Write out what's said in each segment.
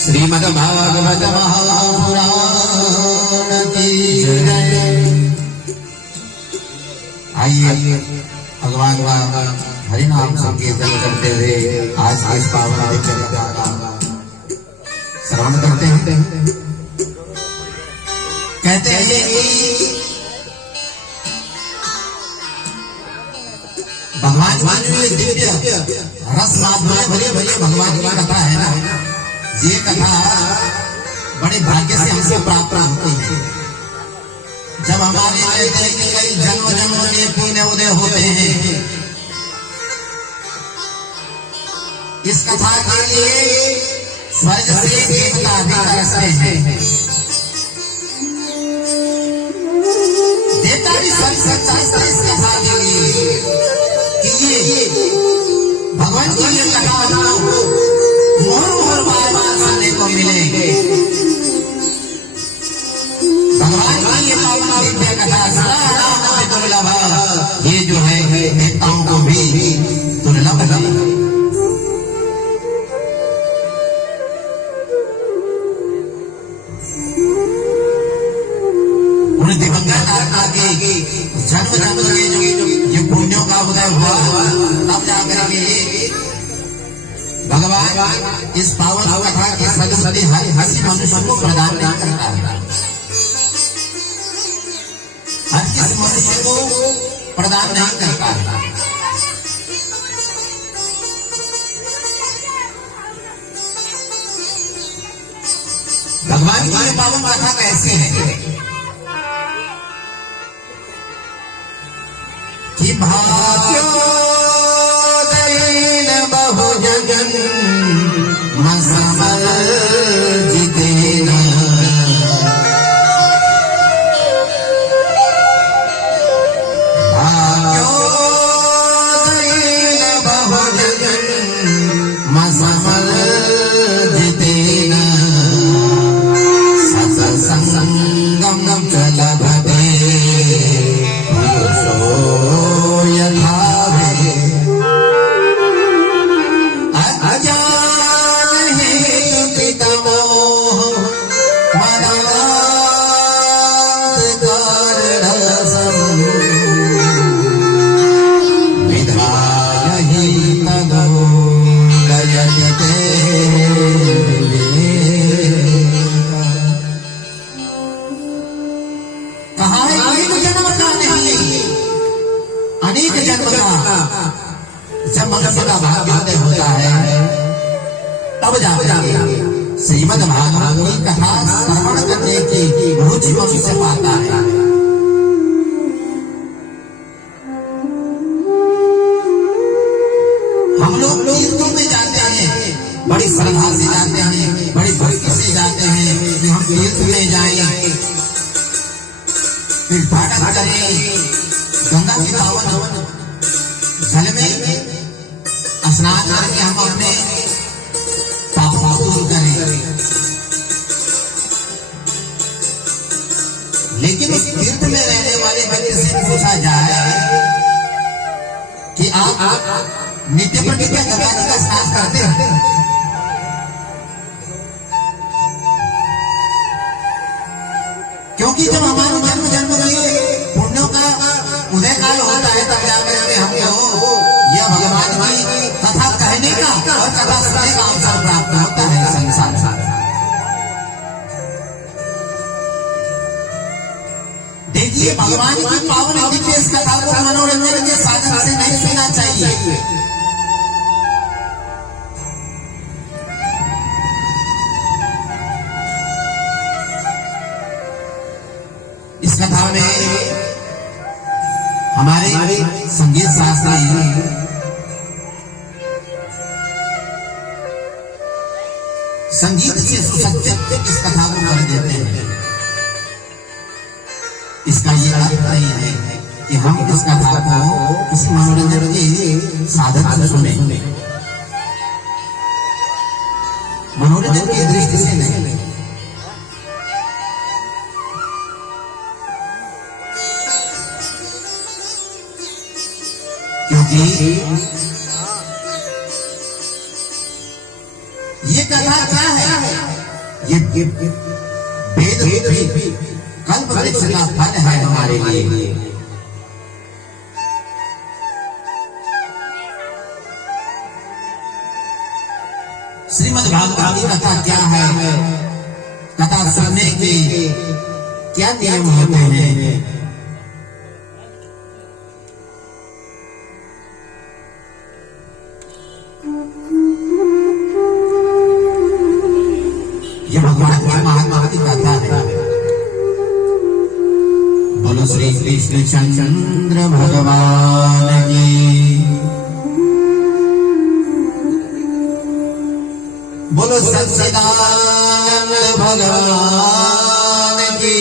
श्रीमद् भागवत महापुराण की जय। आइए भगवान का हरिनाम संकीर्तन करते हुए आज इस पावन चरित्र का श्रवण करते हैं। कहते हैं कि भगवान की दिव्य रस माधुर्य भरी भरी भगवान की कथा है ना, ये कथा बड़े भाग्य से हमसे प्राप्त होती है। जब हमारे कई जन्म जन्म के पुण्य उदय होते हैं, इस कथा के लिए स्वर्ग से देवता भी तरसते हैं। देवता भी स्वर्ग से तरसते इस कथा के लिए कि ये भगवान की ये कथा मोर मोर बार बार सुनने को मिलेंगे। भगवान की ये पावन दिव्य कथा सदा दुर्लभ, ये जो है देवताओं को भी दुर्लभ है। उन दिवंगत आत्मा के जन्म जन्म के जो ये पुण्यों का उदय हुआ, तब जाकर के भगवान इस पावन कथा की सदसदी हसी मनुष्य को प्रदान नहीं करता है। हर किसी मनुष्य को प्रदान नहीं करता है। भगवान की ये पावन कथा कैसे है कि भाग्योदयेन बहुजन मसमल जितेन भाग्योदयेन बहुजन मसमल जितेन सत्संगम च लभते पुरुषो यथा अज्ञान हेतु कृतमोह मदान्त कारणसं विधाय हि तदो लयति ते कहा है एक जन्म का नहीं, अनेक जन्म का। जब मनुष्य का भाग्योदय होता है, तब जाकर श्रीमद् भागवत की कथा श्रवण करने की रुचि मनुष्य पाता है। हम लोग तीर्थों में जाते हैं, बड़ी श्रद्धा से जाते हैं, बड़ी भक्ति से जाते हैं कि हम तीर्थ में जाएं, तीर्थाटन करें, गंगा के पावन जल में स्नान करके हम अपने पापों को दूर करें। लेकिन उस तीर्थ में रहने वाले व्यक्ति से पूछा जाए कि आप नित्य प्रतिदिन गंगा जी का स्नान करते हैं? क्योंकि जब हमारे जन्म जन्म के पुण्यों का उदय काल होता है, तब जाकर के हमको यह भगवान की कथा कहने का और कथा सुनने का अवसर प्राप्त होता है संसार से। देखिए, भगवान की पावन दिव्य इस कथा को मनोरंजन के साधन से नहीं सुनना चाहिए। इस कथा में हमारे संगीत शास्त्री संगीत से सुसज्जित इस कथा को कर देते हैं। इसका ये अर्थ नहीं है कि हम इस कथा को किसी मनोरंजन के साधन से सुने, मनोरंजन की दृष्टि से नहीं। क्योंकि ये कथा क्या है? ये वेद रूपी कल्प वृक्ष का फल है हमारे लिए। श्रीमद् भागवत की कथा क्या है, कथा सुनने के क्या नियम होते हैं। ये भगवान के महात्मा की कथा है। बोलो श्री कृष्ण चंद्र भगवान की, बोलो सच्चिदानंद भगवान की।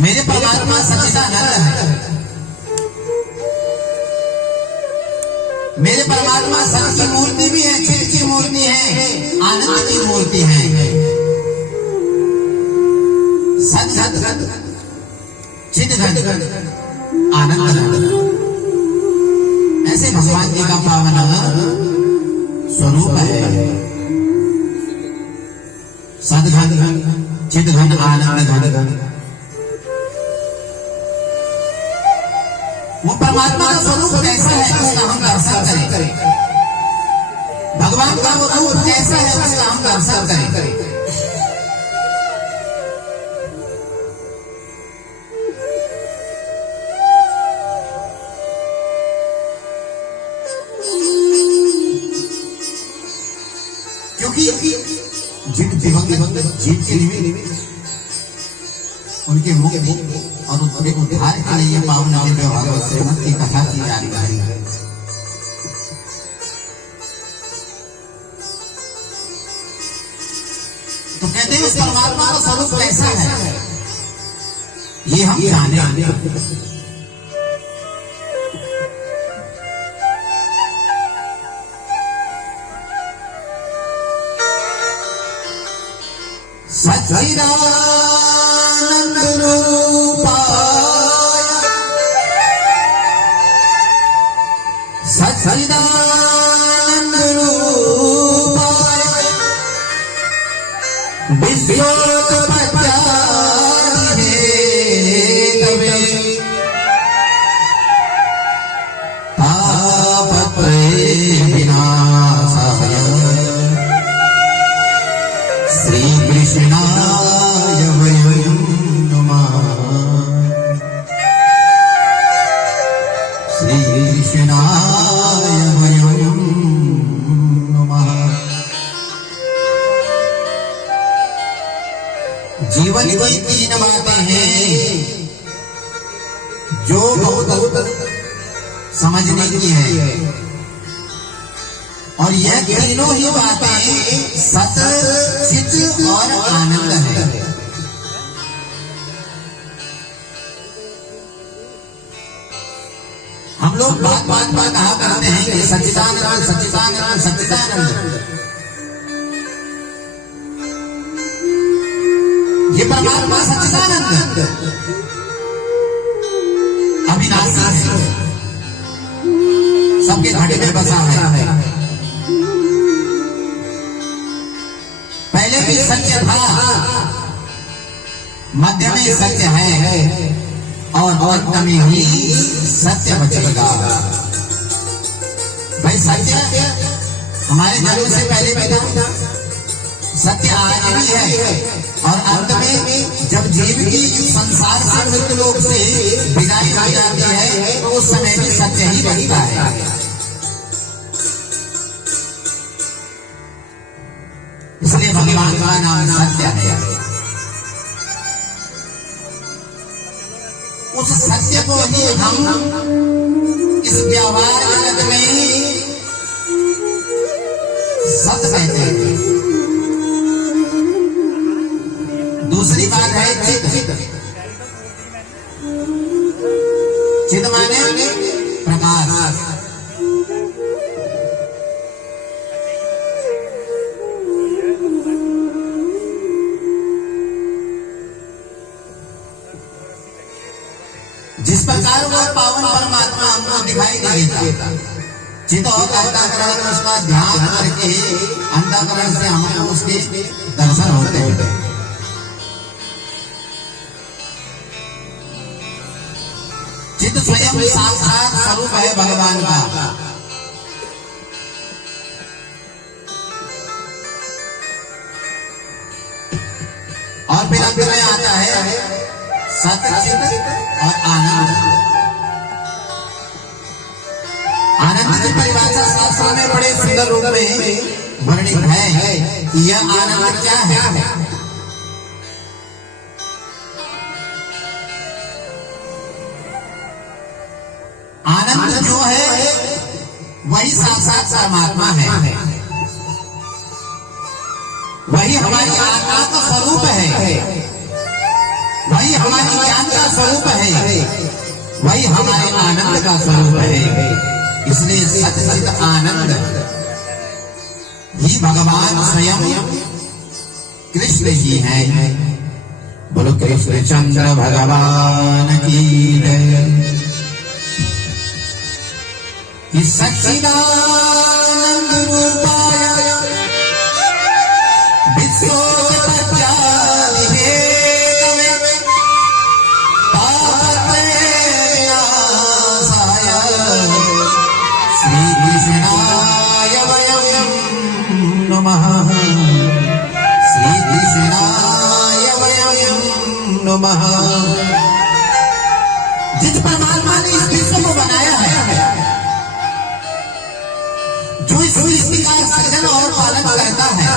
मेरे परमात्मा सच्चिदानंद है, मेरे परमात्मा सच की मूर्ति भी है, चित की मूर्ति है, आनंद की मूर्ति है। सच सच चित घट आनंद, ऐसे भगवान जी का पावन स्वरूप है। सदघन चिदघन आनंद घन, वो परमात्मा का स्वरूप कैसा है उसका हम दर्शन करें। भगवान का वो रूप कैसा है उसका हम दर्शन करें। क्योंकि जिन दिवंगत जीव के लिए उनके मुक्ति और उनके उद्धार के लिए ये पावन दिव्य भागवत श्रीमद् की कथा की जा रही है। तो कहते हैं उस परमात्मा का स्वरूप कैसा है ये हम जाने। सच्चिदानंद रूपाय सच्चिदानंद रूपाय विश्वोत्पत्त्यादिहेतवे तापत्रय विनाशाय श्री कृष्णाय वयं नमः। श्री कृष्णाय वयं नमः। जीवन की तीन बातें हैं जो बहुत समझने की है, और यह तीनों ही बातें सत चित और आनंद है। हम लोग बात बात पर कहा करते हैं कि सच्चिदानंद सच्चिदानंद सच्चिदानंद। ये परमात्मा सच्चिदानंद अविनाशी है, सबके घड़े में बसा है। पहले भी सत्य था, मध्य में सत्य है और अंत में ही सत्य बचेगा। भाई सत्य हमारे जन्म से पहले भी था, सत्य आज भी है, और अंत में जब जीव की संसार से मृत्यु लोक से विदाई हो जाती है तो उस समय भी सत्य ही बचता है। इसलिए भगवान का नाम सत्य है। उस सत्य को ही हम इस व्यवहार जगत में सत्य कहते हैं। दूसरी बात है चित। चित माने प्रकाश। जिस प्रकार वह पावन परमात्मा हमको दिखाई नहीं देता, चित्त और अंतःकरण में उसका ध्यान करके अंतःकरण से हमें उसके दर्शन होते हैं। चित्त स्वयं साक्षात स्वरूप है भगवान का। और फिर अंत में आता है सत चित और आनंद। आनंद की परिभाषा शास्त्रों में बड़े सुंदर रूप में वर्णित है कि यह आनंद क्या है। आनंद जो है वही साक्षात परमात्मा है, वही हमारी आत्मा का स्वरूप है, वही हमारी ज्ञान का स्वरूप है, वही हमारे आनंद का स्वरूप है। इसलिए सच्चित आनंद ही भगवान स्वयं कृष्ण जी हैं। बोलो कृष्ण चंद्र भगवान की जय। कि सच्चिदानंद रूपाय श्री कृष्णाय वयं नमः। श्री कृष्णाय वयं नमः। जिस परमात्मा ने इस विश्व को बनाया है, जो इस सृष्टि का सृजन और पालन करता है,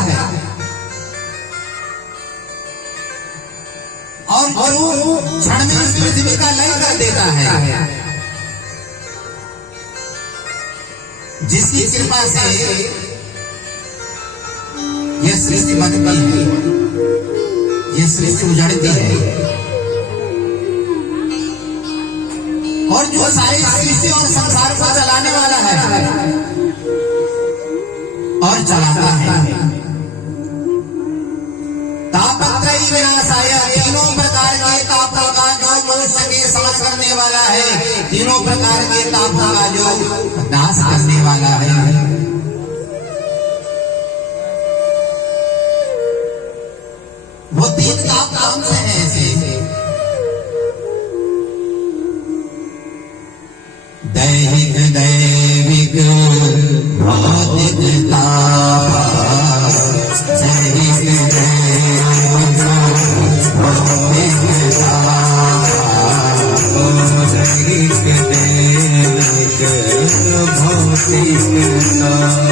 और जो क्षण में इस पृथ्वी का लय कर देता है, जिसकी कृपा से यह सृष्टि बनती है, यह सृष्टि उजड़ती है, और जो सारी सृष्टि और संसार को चलाने वाला है और चलाता है। तापत्रयी विनाशाय, तीनों प्रकार के तापों का जो मनुष्य के समझ करने वाला है, तीनों प्रकार के तापों का जो नाश करने वाला है। वो तीन ताप कौन से हैं ऐसे? दैहिक दैविक भौतिक ताप। दैहिक दैविक भौतिक ताप। दैहिक दैविक भौतिक ताप।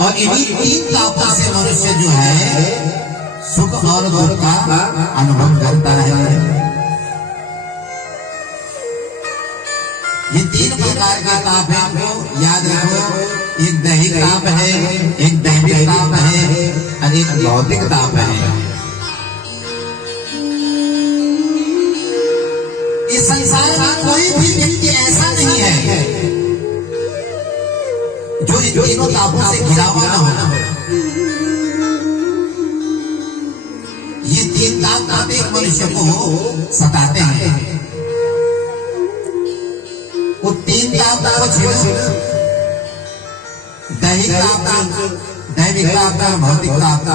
और इन्हीं तीन तापों से मनुष्य जो है सुख और दुख का अनुभव करता है। ये तीन प्रकार के ताप है, आपको याद रखो। एक दैहिक ताप है, एक दैविक ताप है और एक भौतिक ताप है। इस संसार में कोई भी व्यक्ति ऐसा नहीं है जो इन तीनों तापों से घिरा हुआ न हो। ये तीन ताप एक मनुष्य को सताते हैं। वो तीन ताप दैहिक ताप, दैविक ताप, भौतिक ताप।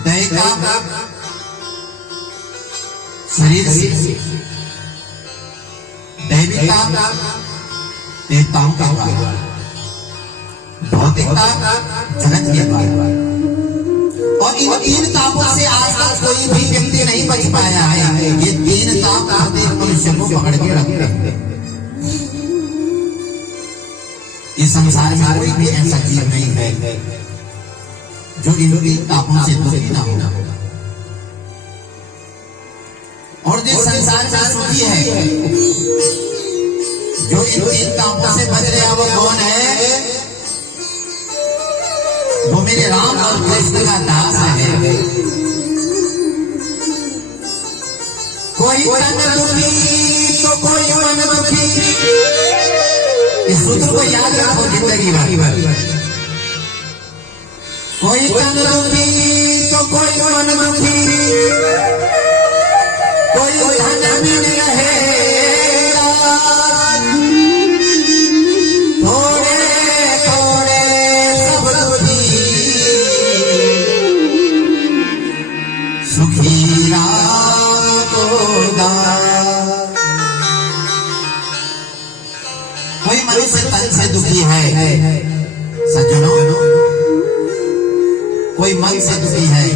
दैका शरीर से, दैविकता देवताओं के द्वारा, भौतिकता जगत के द्वारा। और इन तीन तापों से आज तक कोई भी व्यक्ति नहीं बच पाया है। ये तीन ताप प्रत्येक मनुष्य को पकड़ के रखते हैं। इस संसार में कोई भी ऐसा जीव नहीं है जो इन तीन तापों से दुखी ना हो। और जिस संसार में सुखी है, जो इन तीन तापों से बच रहा वो कौन है? वो मेरे राम और कृष्ण का दास है। कोई तन दुखी तो कोई मन दुखी। इस सूत्र को याद रखो जिंदगी भर। कोई तन दुखी तो कोई मन दुखी, कोई धन में रहेगा, थोड़े थोड़े सब दुखी, सुखी राम को दास। कोई मनुष्य तन से दुखी है सज्जनों, कोई मन से दुखी है।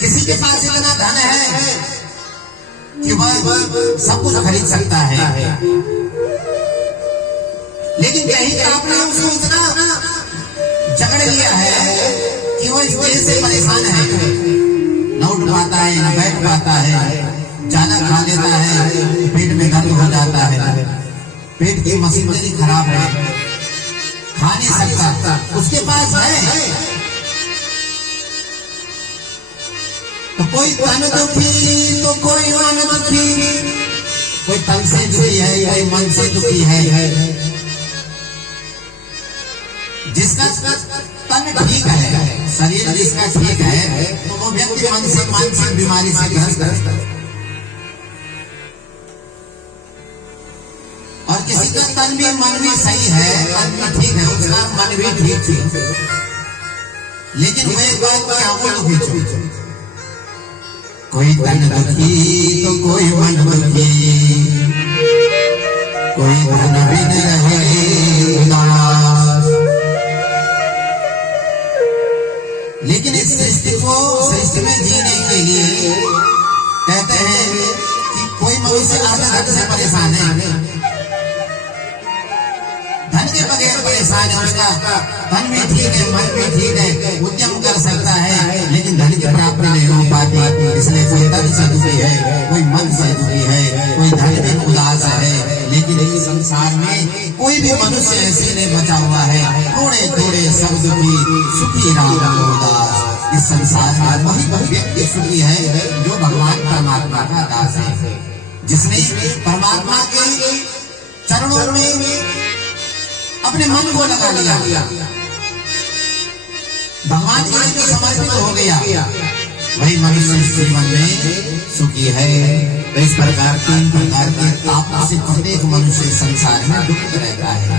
किसी के पास इतना धन है कि वह सब कुछ खरीद सकता है, लेकिन कहीं आपने उसको इतना जकड़ लिया है कि वह इस देह से परेशान है। न उठ पाता है, न बैठ पाता है, ज्यादा खा लेता है, पेट में दर्द हो जाता है, पेट की मशीनरी खराब है, खा नहीं सकता। उसके पास है तो कोई तन दुखी तो कोई मन दुखी, कोई तन से दुखी है, कोई मन से दुखी है। जिसका तन ठीक है, शरीर जिसका ठीक है, तो वो व्यक्ति मन से मानसिक बीमारी से ग्रस्त है। और किसी का तन भी मन भी सही है, तन भी ठीक है, उसका मन भी ठीक है, लेकिन वो एक बात क्या वो दुखी। कोई तन दुखी तो कोई मन दुखी, कोई धन बिन रहे उदास। लेकिन इस सृष्टि में जीने के लिए कहते हैं कि कोई मनुष्य आधा धन से परेशान है, धन के बगैर परेशान है। उसका धन भी ठीक है, मन भी ठीक है, उद्यम कर सकता है, लेकिन धन की प्राप्ति नहीं हो पाती। इसलिए कोई तन से दुखी है, कोई मन से दुखी है, कोई धन में उदास है। लेकिन इस संसार में कोई भी मनुष्य ऐसे नहीं बचा हुआ है, थोड़े थोड़े सब दुखी, सुखी राम को दास। इस संसार में वही व्यक्ति सुखी है जो भगवान परमात्मा का दास है, जिसने परमात्मा के चरणों में अपने मन को लगा लिया, भगवान के लिए समर्पित हो गया, वही मनुष्य जीवन में सुखी है। तो इस प्रकार तीन प्रकार के तापों से प्रत्येक मनुष्य संसार में दुखित रहता है।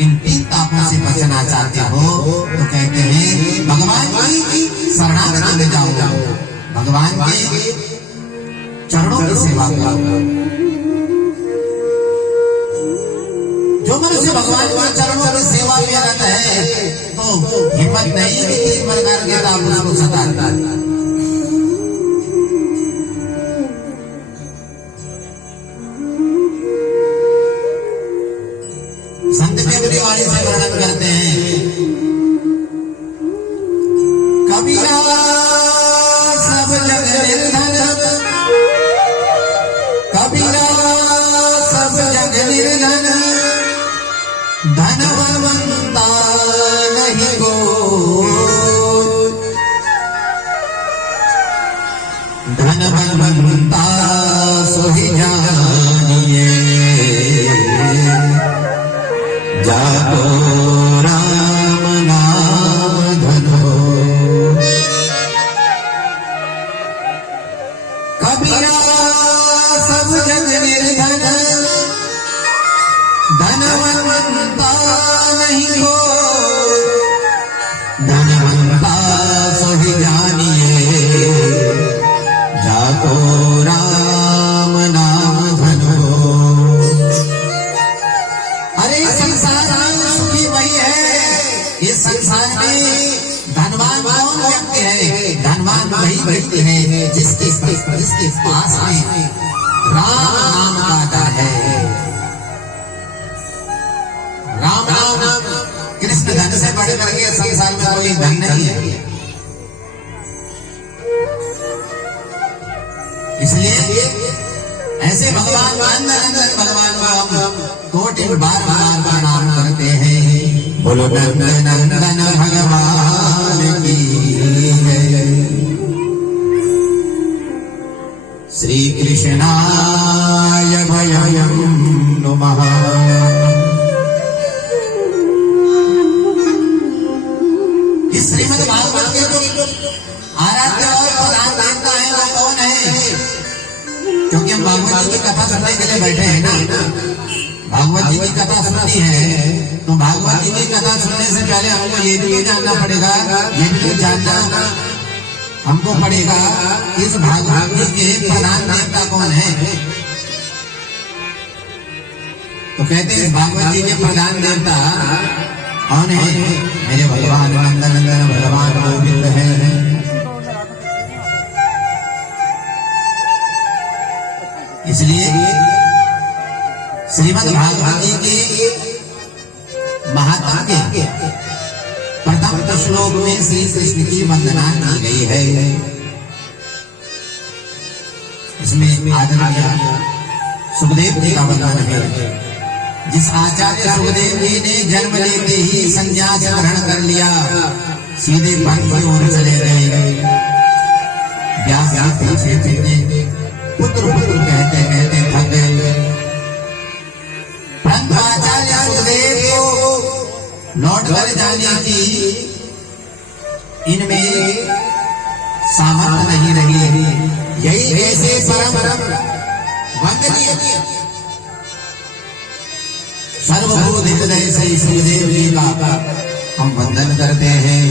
इन तीन तापों से बचना चाहते हो तो कहते हैं भगवान की शरणागति में जाओ, भगवान के चरणों की सेवा करो। जो मनुष्य भगवान के चरणों की सेवा में रहता है तो हिम्मत नहीं कि तीन प्रकार के ताप उसको सताता है। संत देवरी वाणी से वर्णन करते हैं, कबीरा सब जग निर्धन, कबीरा सब जग निर्धन, धनवंता नहीं को, गुणवंता सोहि जानिए, जाको राम नाम धनो। अरे संसार सुखी वही है, इस संसार में धनवान कौन व्यक्ति है? धनवान वही व्यक्ति है जिसके पास में राम नाम गाता है। राम नाम कृष्ण धन से बढ़ करके संसार में कोई धन नहीं है। इसलिए ऐसे भगवान नंदन भगवान को हम कोटि बार नाम करते हैं। बोलो नंदन नंदन भगवान की जय। श्री कृष्णाय भयं नमः। इस श्रीमद् भागवत के जो आराध्य और प्रधान देवता है वो कौन है? क्योंकि हम भागवत जी की कथा सुनने के लिए बैठे हैं ना, भागवत जी की कथा सुननी है, तो भागवत जी की कथा सुनने से पहले हमको ये भी जानना पड़ेगा, ये भी जानना हमको पड़ेगा इस भागवत जी के प्रधान देवता कौन है। तो कहते हैं इस भागवत जी के प्रधान देवता कौन है? मेरे भगवान नंदन नंदन भगवान गोविंद है। इसलिए श्रीमद् भागवत जी के महात्म्य के प्रथम श्लोक में श्री कृष्ण की वंदना की गई है। इसमें आदरणीय सुखदेव जी का वर्णन है। जिस आचार्य सुखदेव जी ने जन्म लेते ही संन्यास ग्रहण कर लिया, सीधे भक्त की ओर चले गए। व्यास पीछे पुत्र पुत्र कहते कहते थक गए। परंतु आचार्य सुखदेव को लौट कर जाने की इनमें सामर्थ्य नहीं रही। यही ऐसे परम वंदनीय सर्वभूत हृदय से सुखदेव जी का हम वंदन करते हैं।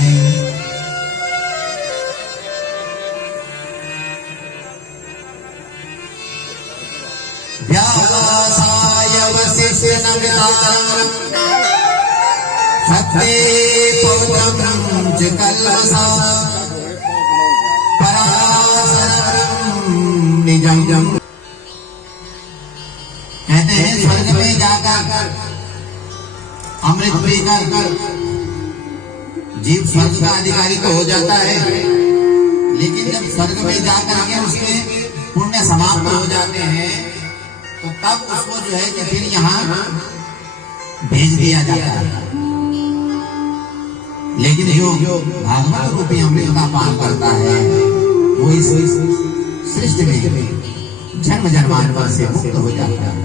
व्यासाय वसिष्ठ नमतारं सत्ये पौत्रं च कल्मषा पराशरं निजं। कहते हैं स्वर्ग में जाकर अमृत पीकर जीव स्वर्ग का अधिकारी तो हो जाता है, लेकिन जब स्वर्ग में जाकर के उसके पुण्य समाप्त हो जाते हैं तो तब उसको जो है कि फिर यहाँ भेज दिया जाता है। लेकिन जो भागवत रूपी अमृत का पान करता है वो इस सृष्टि में जन्म जन्मांतर से मुक्त हो जाता है।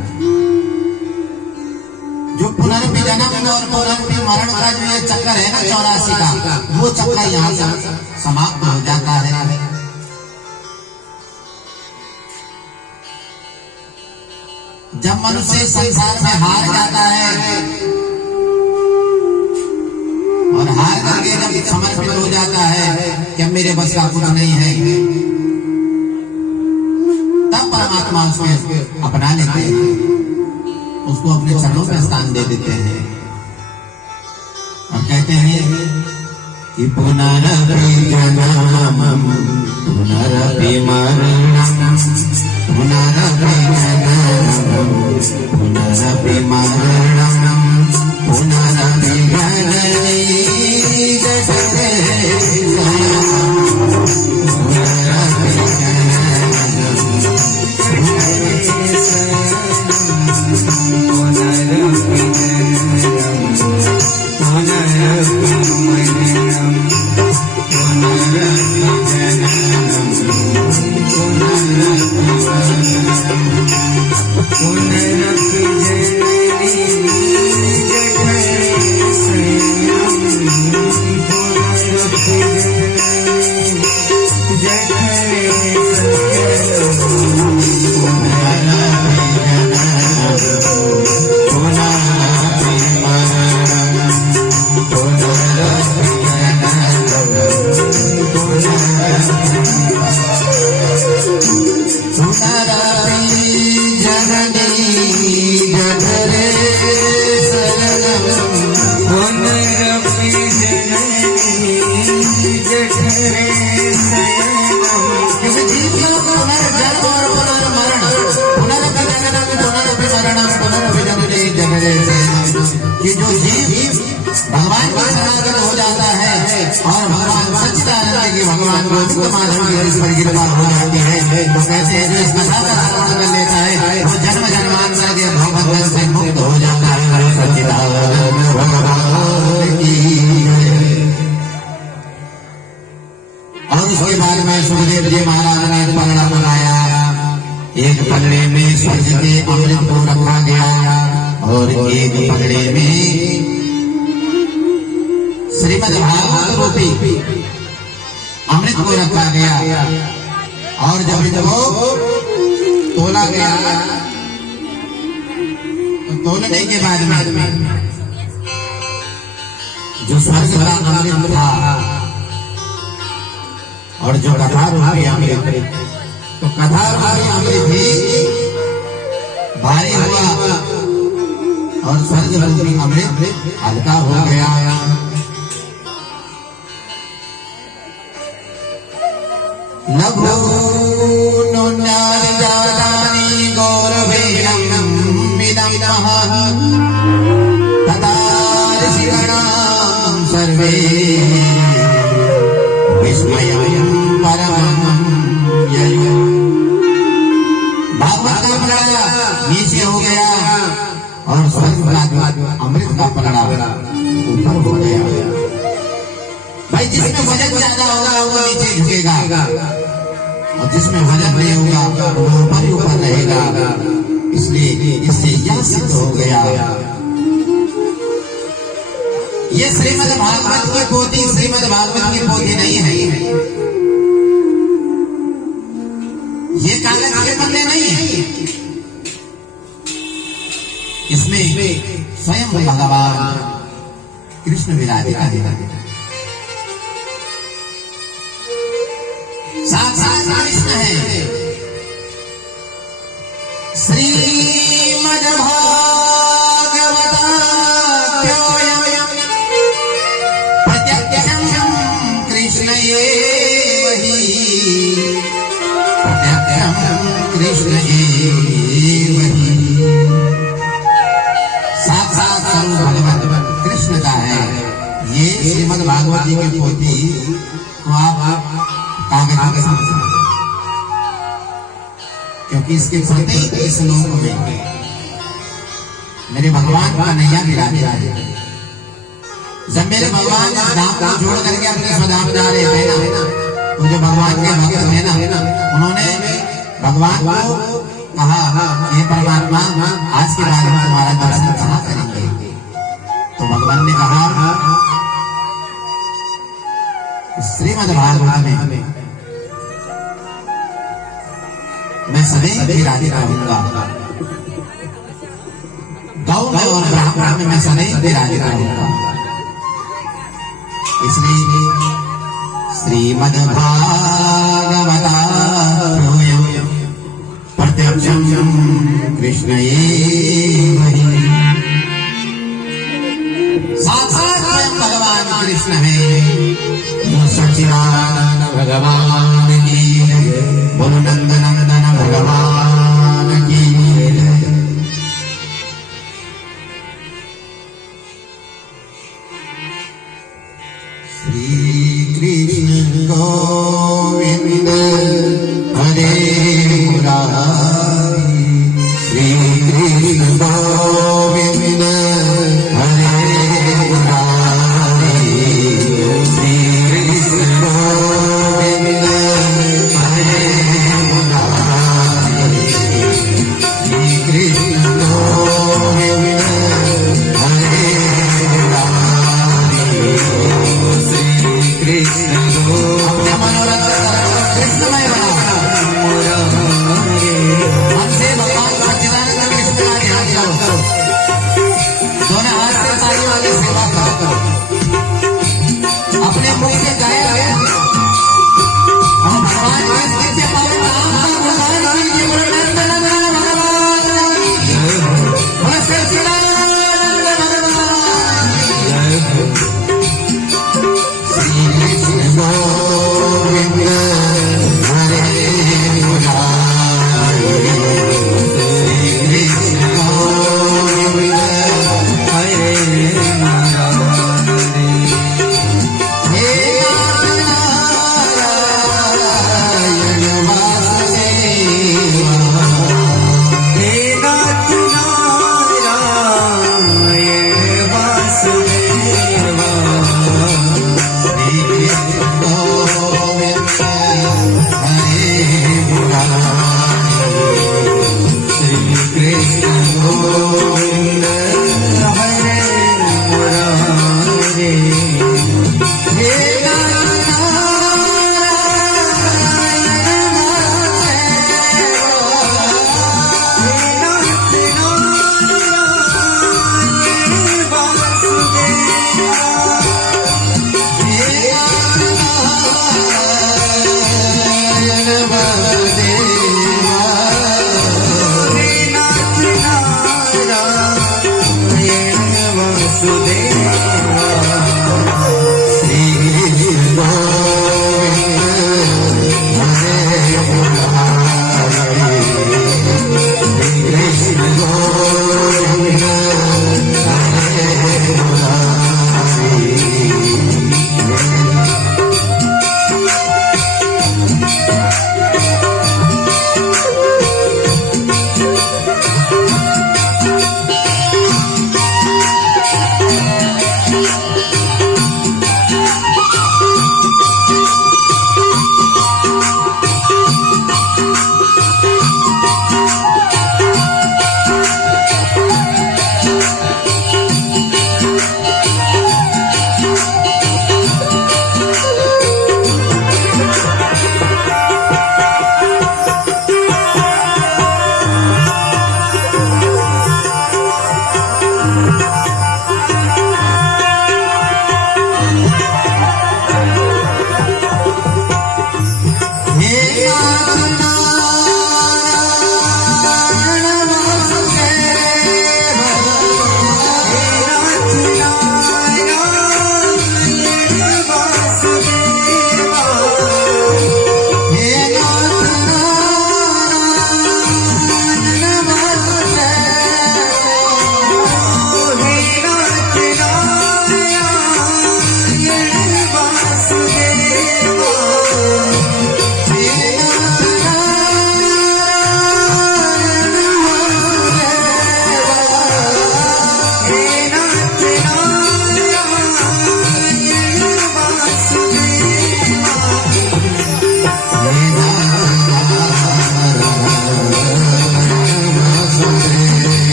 जो पुनर्पि जन्म और पुनर्पि मरण का जो ये चक्कर है ना 84 का, वो चक्कर यहाँ से समाप्त हो जाता है। जब मनुष्य संसार में हार जाता है और हार करके जब समर्पित हो जाता है कि अब मेरे बस का कुछ नहीं है, तब परमात्मा उसमें अपना लेते हैं, उसको अपने चरणों में स्थान दे देते हैं और कहते हैं कि पुनरपि जन्मं पुनरपि मरणं पुनरपि जन्मं पुनरपि मरणं पुनरपि जननी जगते पुनरपि और भगवान सच्चिदानंद की भगवान गोविंद माधव की इस पर कृपा हो जाती है तो कैसे है जो इस कथा का श्रवण कर लेता है वो जन्म जन्मांतर के भवबंधन से मुक्त हो जाता है। सच्चिदानंद भगवान की। और उसके बाद में सुखदेव जी महाराज ने पगड़ा बनाया। एक पगड़े में स्वर्ग के अमृत को रखा गया और एक पगड़े में श्रीमद् भागवत रूपी अमृत को रखा गया। और जब इसको तोला गया तो तोलने के बाद में जो स्वर्ग का अमृत था और जो कथा रूपी अमृत तो कथा रूपी अमृत भी भारी हुआ और स्वर्ग रूपी अमृत हल्का हो गया। लघु नुन्यादिजातानि गौरवेणं विदमः तथा ऋषिगणां सर्वे विस्मयं परमं ययो। भागवत का पलड़ा नीचे हो गया और स्वर्ग का अमृत का पलड़ा ऊपर हो गया। भाई जिसमें वजन ज्यादा होगा वो नीचे झुकेगा और जिसमें वजन नहीं होगा वो ऊपर ही ऊपर रहेगा। इसलिए इससे यह सिद्ध हो गया ये श्रीमद् भागवत की पोथी श्रीमद् भागवत की पोथी नहीं है, ये कागज के पन्ने नहीं है। इसमें स्वयं भगवान कृष्ण विराजित है। साक्षात कृष्ण है। श्रीमद् भागवताख्योऽयं प्रत्यक्षं कृष्ण एव हि प्रत्यक्षं कृष्ण एव हि। साक्षात स्वरूप भगवान कृष्ण का है। ये श्रीमद् भागवत जी की पोथी को आप कागज के साथ, क्योंकि इसके प्रत्येक श्लोक में मेरे भगवान का नैया विराजा है। जब मेरे भगवान धाम को जोड़ करके अपने स्वधाम जा रहे थे ना तो जो भगवान के भक्त थे ना उन्होंने भगवान को कहा हे परमात्मा आज के बाद हम तुम्हारा दर्शन कहाँ करेंगे। तो भगवान ने कहा श्रीमद् भागवत में मैं सदैव विराजित रहूंगा। गौ में और ब्राह्मण में मैं सदैव विराजित रहूंगा। इसलिए श्रीमद् भागवताख्योऽयं प्रत्यक्षं कृष्ण एव हि। साक्षात स्वयं भगवान कृष्ण है। सच्चिदानंद भगवान की बोलो नंदनंदन भगवान की। श्री कृष्ण गोविंद हरे मुरारी। श्री कृष्ण गोविंद हरे मुरारी। श्री कृष्ण गोविंद हरे मुरारी। श्री कृष्ण गोविंद हरे मुरारी। श्री कृष्ण गोविंद कृष्णमय बना हमसे भगवान सच्चिदानंद कृष्ण का ध्यान करो। दोनों हाथ से ताली वाली सेवा करो। अपने मुख से गाया गया हम भगवान के दिव्य पावन नाम का गुणगान कीजिए। बोलो नंदनंदन भगवान की। बोलो सच्चिदानंद भगवान की। श्री कृष्ण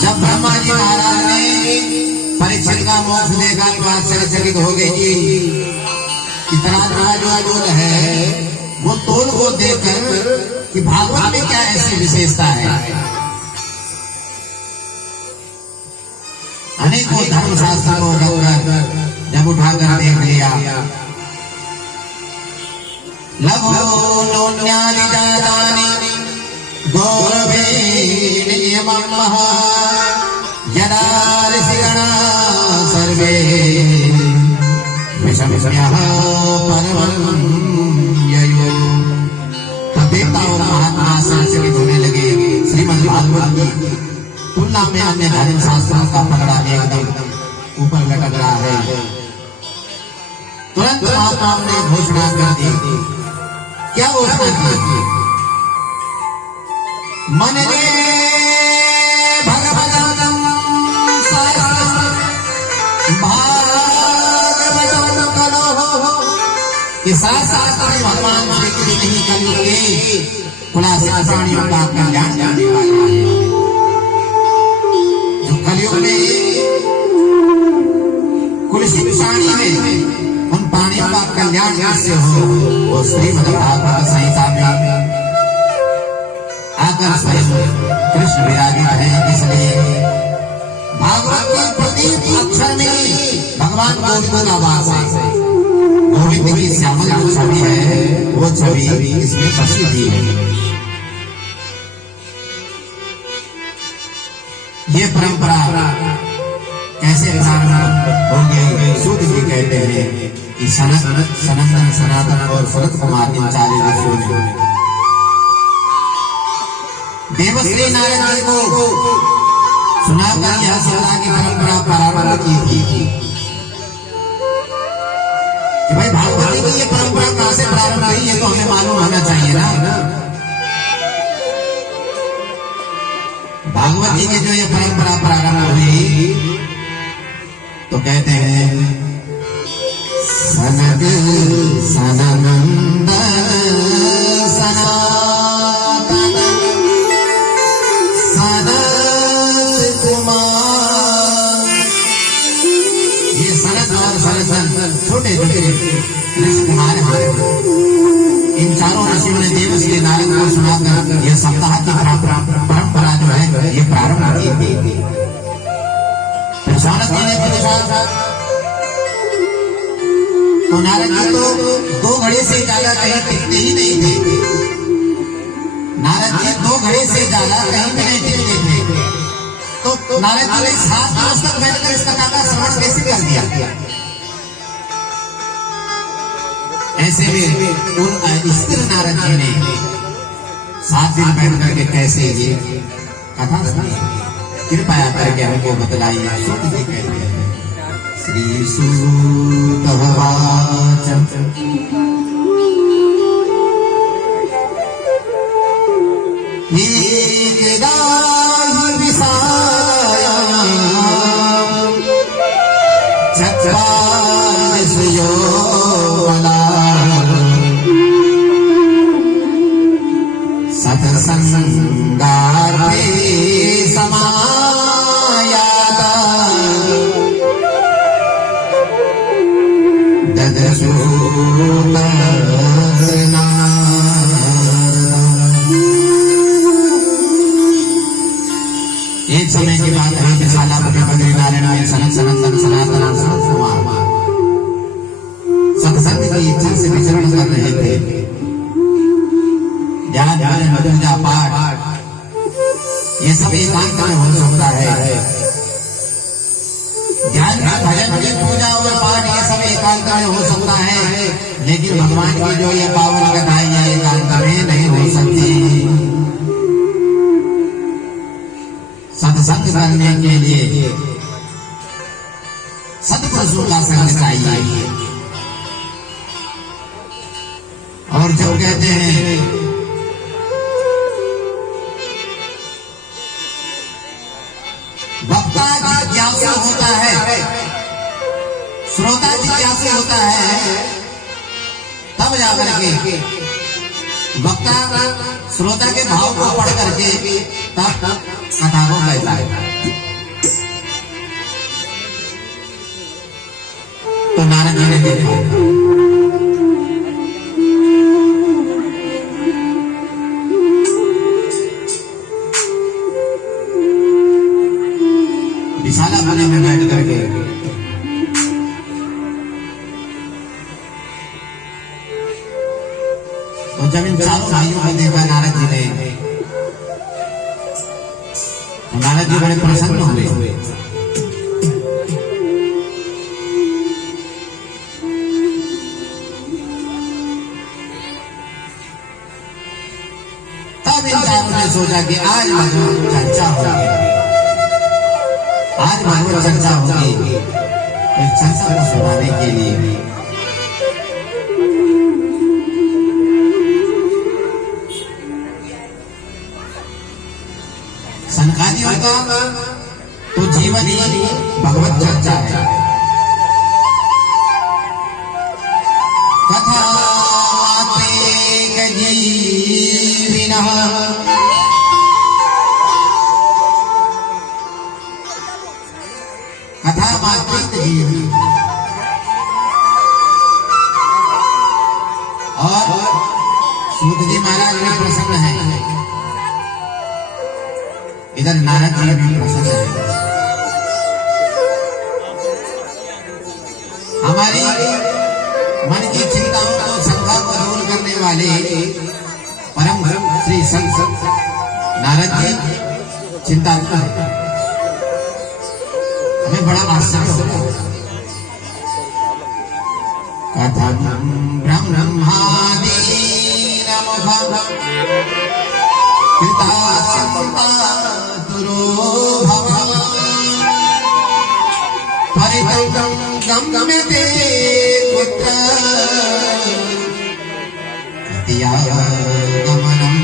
जब ब्रह्मा जी महाराज ने परीक्षित का मोक्ष देखा तो आश्चर्यचकित हो गई जी। इतना जो है वो तोल को देखकर कि भागवत में क्या ऐसी विशेषता है। अनेकों धर्मशास्त्र को जब उठाकर देख लिया, लघु नोन्यानि जातानि गौरवे नियमं यदा ऋषिगणा सर्वे विषम्यः परमं ययो। तब देवता और महात्मा आश्चर्यचकित होने लगे। श्रीमद् भागवत की तुलना में अन्य धर्म शास्त्रों का पकड़ा एकदम ऊपर लटक रहा है। तुरंत महात्मा ने घोषणा कर दी। क्या घोषणा की? मन ने भगवतं भागवतं कलो कि साथ भगवान श्री कृष्ण ही कलयुग के कुलासित प्राणियों का कल्याण करने वाला है। जो कलयुग में कुलसित प्राणी में उन प्राणियों का कल्याण कैसे हो, वो श्रीमद् भागवत संहिता में आकर स्वयं कृष्ण विराजित है। इसलिए भागवत के प्रत्येक अक्षर में भगवान गोविंद का वास है। गोविंद की श्यामल जो छवि है वो छवि इसमें बसी हुई है। ये परंपरा कैसे प्रारंभ हो गई? सूत जी कहते हैं कि सनातन सनातन और शरत कुमार इन चार ऋषियों ने देवश्री नारद जी को सुनाकर यह सदा की परंपरा प्रारंभ की थी कि भाई भागवत की ये परंपरा कहां से प्रारंभ हुई, ये तो हमें मालूम होना चाहिए ना। भागवत जी की जो ये परंपरा प्रारंभ हुई तो कहते हैं सनद सनंदन सनातन सनत कुमार। ये सनत और सनतन छोटे छोटे ऋषि कुमार हमारे इन चारों ऋषियों ने देवश्री नारद को सुनाकर यह सप्ताह की परंपरा जो है ये प्रारंभ की थी। सौनक जी ने पूछा तो नारद जी तो 2 घड़ी से ज्यादा कहीं टिकते ही नहीं थे। नारद जी 2 घड़ी से ज्यादा कहीं भी नहीं टिकते थे। तो नारद जी ने 7 वर्ष तक बैठकर इस कथा का श्रवण कैसे कर दिया? ऐसे में उन स्थिर नारद जी ने 7 दिन बैठ करके कैसे ये कथा सुनी, कृपया करके हमको बतलाइए। सूत जी कहते हैं श्री सूत वाच गाहि विसाया चक्रासयो सत्संगार्थे समायाता ददशो सनातन सनातन संत कुमार सत्संग की इच्छा से विचरण कर रहे थे। ध्यान भजन पूजा पाठ ये सब एकांत में हो सकता है। ध्यान भजन पूजा और पाठ ये सब एकांत में हो सकता है, लेकिन भगवान की जो ये पावन कथाएं ये एकांत में नहीं हो सकती। सत्संग करने के लिए सत्पुरुषों का संग चाहिए। और जब कहते हैं वक्ता जिज्ञासु होता है, श्रोता जिज्ञासु होता है, तब जाकर के वक्ता श्रोता के भाव को पढ़ करके तब कथा को कहता है। तो नारद जी ने देखा विशाला बने में बैठ करके तो जब इन चारों भाइयों को देखा नारद जी ने, तो नारद जी बड़े प्रसन्न हुए। तब इन चारों ने सोचा कि आज भगवत चर्चा होगी, आज भगवत चर्चा होगी। तो इस चर्चा को सुनाने के लिए सनकादियों का तो जीवन ही भगवत चर्चा है। कथा जीविनः कथा मात्रिक जीवी। और सूत जी महाराज भी प्रसन्न है, इधर नारद जी भी प्रसन्न है। हमारी मन की चिंताओं को शंका को दूर करने वाले परम श्री संत नारद जी चिंतामग्न है। हमें बड़ा आश्चर्य होता है। कथम ब्रह्मादि नमः पिता परितम गम्यते पुत्र गमनम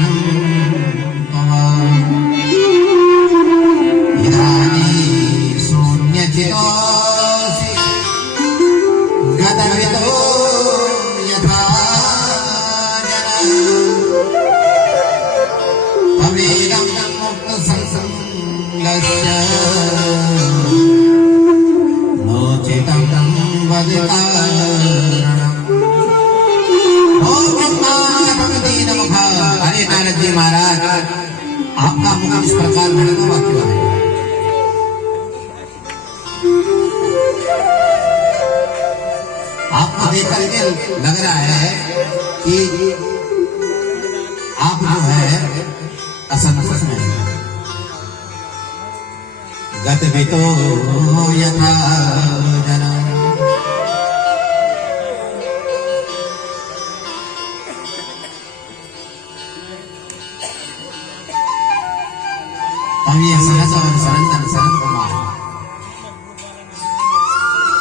इदानीं शून्यचितोऽसि गतविदो यथा तमेदं मुक्तसंसङ्गस्य नोचितं वदतारणम्। अरे नारद जी महाराज, आपका मुख इस प्रकार भड़का हुआ क्यों है? आपको देख करके लग रहा है कि आप जो है असंतोष में है। गतवितो यथा जनम। अब ये सहज और सरंदन सरन कुमार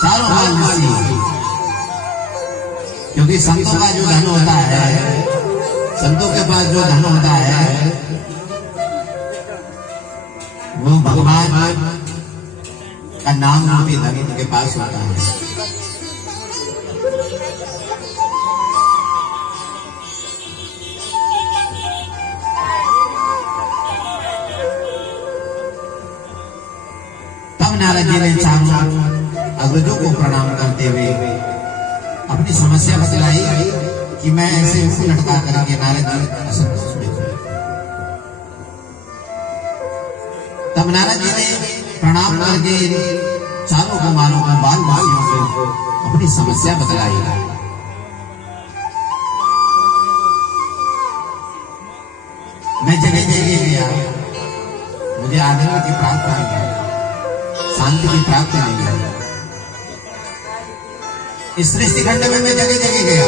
चारों हाल में, क्योंकि संतों का जो धन होता है, संतों के पास जो धन होता है वो भगवान का नाम रूपी धन उनके पास होता है। तब नारद जी ने चारों अग्रजों को प्रणाम करते हुए अपनी समस्या बतलाई कि मैं ऐसे मुंह लटका करके नारद जी असंतोष में थे। तब नारद जी ने प्रणाम करके चारों कुमारों को बाल वासियों को अपनी समस्या बतलाई। मैं जगह जगह गया, मुझे आनंद की प्राप्ति नहीं है, शांति की प्राप्ति नहीं है। इस सृष्टि खंड में मैं जगह जगह गया,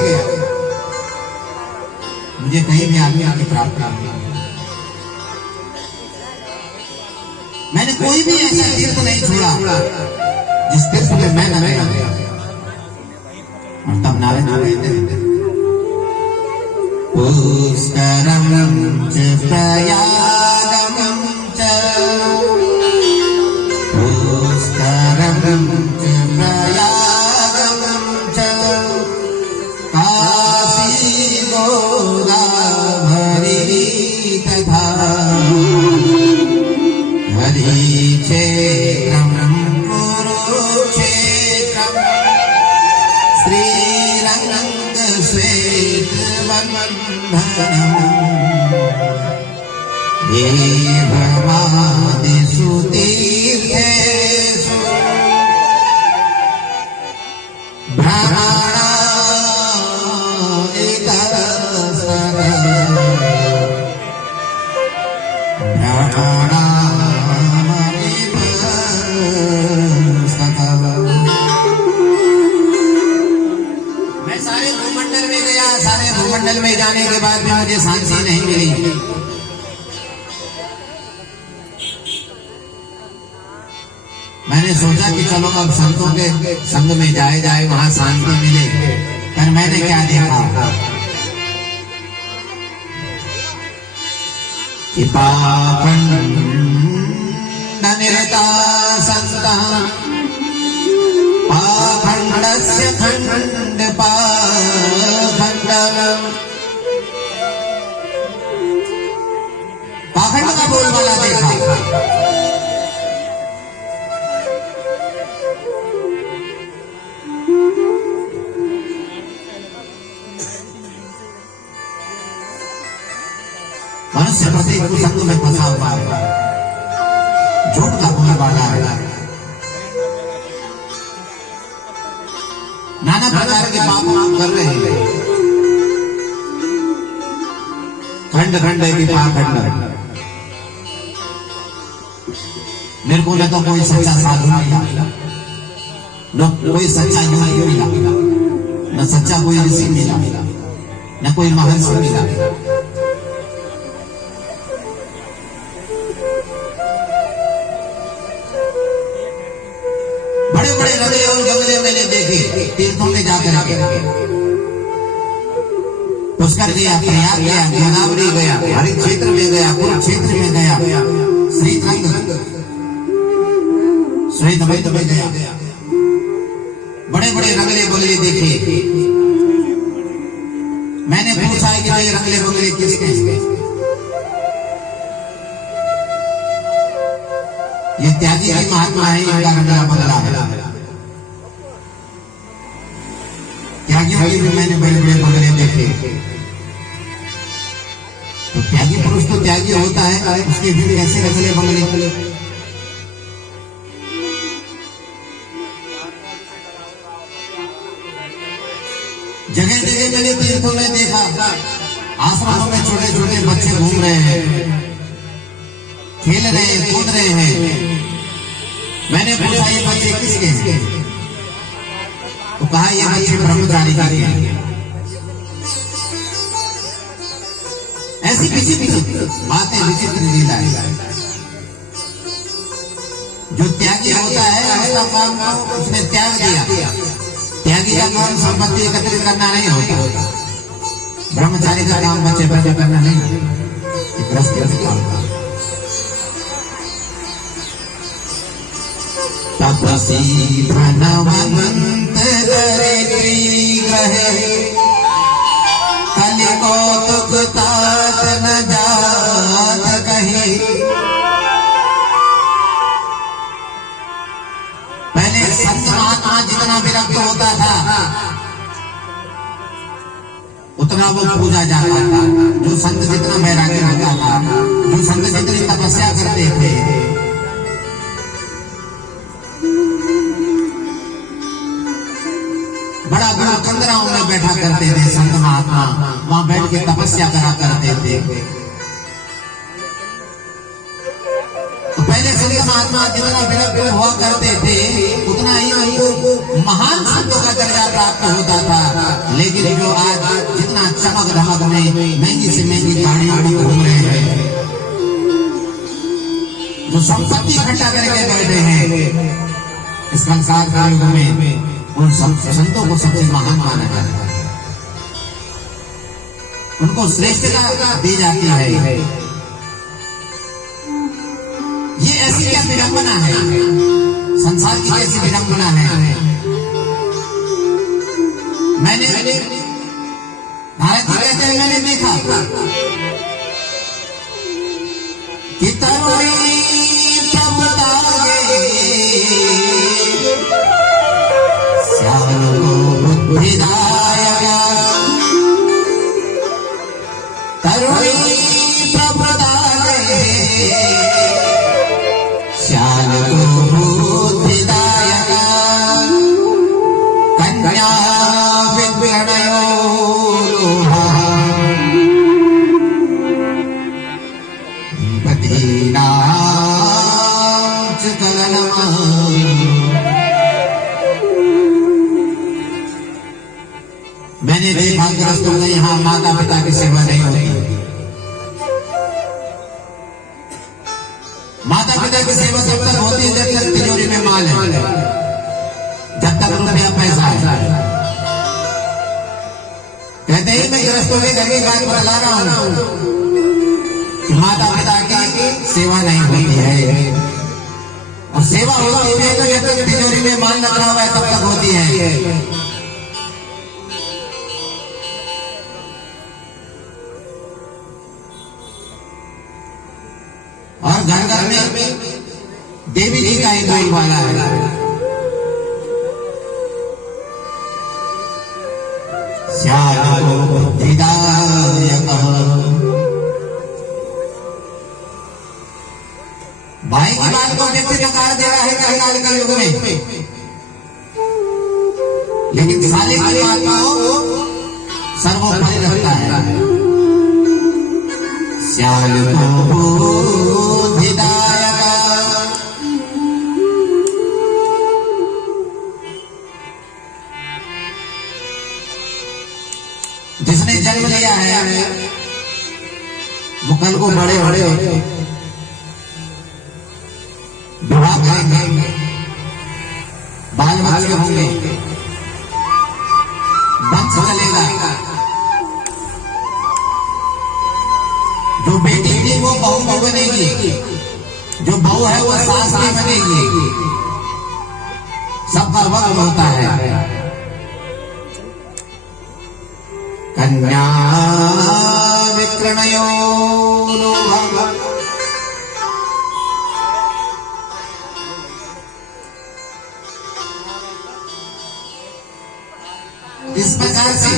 मुझे कहीं भी आनंद की प्राप्ति नहीं है। मैंने कोई भी ऐसा तीर्थ नहीं छोड़ा जिस तीर्थ में मैं न गया। और तब नारायण कहते हैं, पुष्करम च प्रयागम च, पुष्करम च प्रयागम च, काशी गोदावरी तथा हरिक्षेत्रम कुरुक्षेत्रम, श्रीरंग श्वेतवन्धनम, देवमादिषु तीर्थेषु भ्रमणा इतस्ततः, भ्रमणा मंडल में जाने के बाद भी मुझे शांति नहीं मिली। मैंने सोचा कि चलो अब संतों के संग में जाए वहां शांति मिले, पर मैंने क्या देखा कि पाखंड निरता संता, पाखंडस्य खंड पाखंड, पाखंड का बोलबाला देखा। मनुष्य प्रत्येक कुसंग में फंसा हुआ है, झूठ का बोलबाला है, नाना प्रकार के पाप कर रहे हैं। खंड खंड है कि पाखंड। मेरे को न तो कोई सच्चा साधु मिला, न कोई सच्चा योगी मिला, न सच्चा कोई ऋषि मिला, न कोई महर्षि मिला। बड़े बड़े नदी और जंगले मैंने देखे, तीर्थों में जाकर पुष्कर गया, प्रयाग गया, गोदावरी गया, हरिक्षेत्र में गया, कुरुक्षेत्र में गया, श्रीरंग श्वेतवंत में गया। बड़े बड़े रंगले बंगले देखे। मैंने पूछा कि ये रंगले बंगले किसके? ये त्यागी की महात्मा है, इनका रंगला बंगला है। त्यागियों के भी मैंने बड़े बड़े बंगले देखे। तो त्यागी पुरुष तो त्यागी होता है, उसके भी कैसे रंगले बंगले? जगह जगह मैंने तीर्थों में देखा, आश्रमों में छोटे छोटे बच्चे घूम रहे हैं, खेल रहे हैं, कूद रहे हैं। मैंने पूछा ये बच्चे किसके हैं? तो कहा ये बच्चे ब्रह्मचारी के हैं। ऐसी किसी बातें विचित्र लीलाएं। जो त्यागी होता है उसका काम उसने त्याग दिया। त्यागी का काम संपत्ति एकत्रित करना नहीं होता, ब्रह्मचारी का काम बच्चे पैदा करना नहीं, गृहस्थी का काम। तपसी धनवंत ग्रहे, कलि कौतुक तात न जात कहे। पहले संत महात्मा जितना विरक्त होता था उतना वो पूजा जाता था। जो संत जितना वैराग्य होता था, जो संत जितनी तपस्या करते थे, वनग्रामों में बैठा करते थे संत महात्मा, वहां बैठ के तपस्या करा करते थे। तो पहले संत महात्मा जितना विलग्न हुआ करते थे उतना ही उनको महान संतों का दर्जा प्राप्त होता था। लेकिन जो आज जितना चमक धमक में महंगी से महंगी गाड़ियों में घूम रहे हैं, जो संपत्ति इकट्ठा करके बैठे हैं, इस संसार के युग में उन संतों को सबसे महान माना जाता है, उनको श्रेष्ठता दी जाती है। ये ऐसी क्या विडंबना है, संसार की कैसी विडंबना है। मैंने भारत जी कहते हैं, मैंने देखा कि तरुणी प्रभुतागे श्यालो बुद्धिदायक, तरुणी प्रभुतागे श्यालो बुद्धिदायक, कन्या विद्रणयो लोहा मैंने देखा ग्रस्तों में यहाँ माता पिता की सेवा नहीं होती। माता पिता की सेवा जब तक होती है जब तक तिजोरी में माल है, जब तक रुपया पैसा है। कहते हैं मैं ग्रस्तों के घर की बात बता रहा हूँ कि माता पिता की सेवा नहीं होती है, और सेवा होती है तो जब तक तिजोरी में माल रखा हुआ है तब तक होती है। और घर घर में देवी जी का एक बोलबाला है, श्यालो बुद्धिदायक। भाई की बात को व्यक्ति नकार दे रहा है कलिकाल के युग में, लेकिन साले की बात को सर्वोपरि रखता है। श्यालो बुद्धिदायक, जिसने जन्म लिया है वो कल को बड़े बड़े विवाह करेंगे, बाल बच्चे होंगे, वंश चलेगा। जो बेटी थी वो बहू बनेगी, जो बहू है वो सास भी बनेगी, सबका वक्त होता है। कन्या विक्रमयो लोभः, इस प्रकार से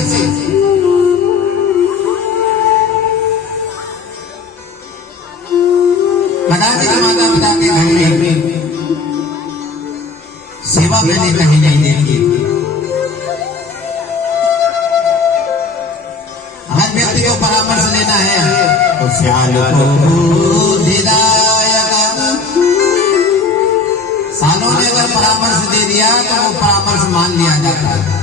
कदाचित माता पिता के घर में सेवा मैंने कहीं नहीं देखी। हर व्यक्ति को परामर्श लेना है तो श्यालो बुद्धिदायक। सालों ने अगर परामर्श दे दिया तो वो परामर्श मान लिया जाता है,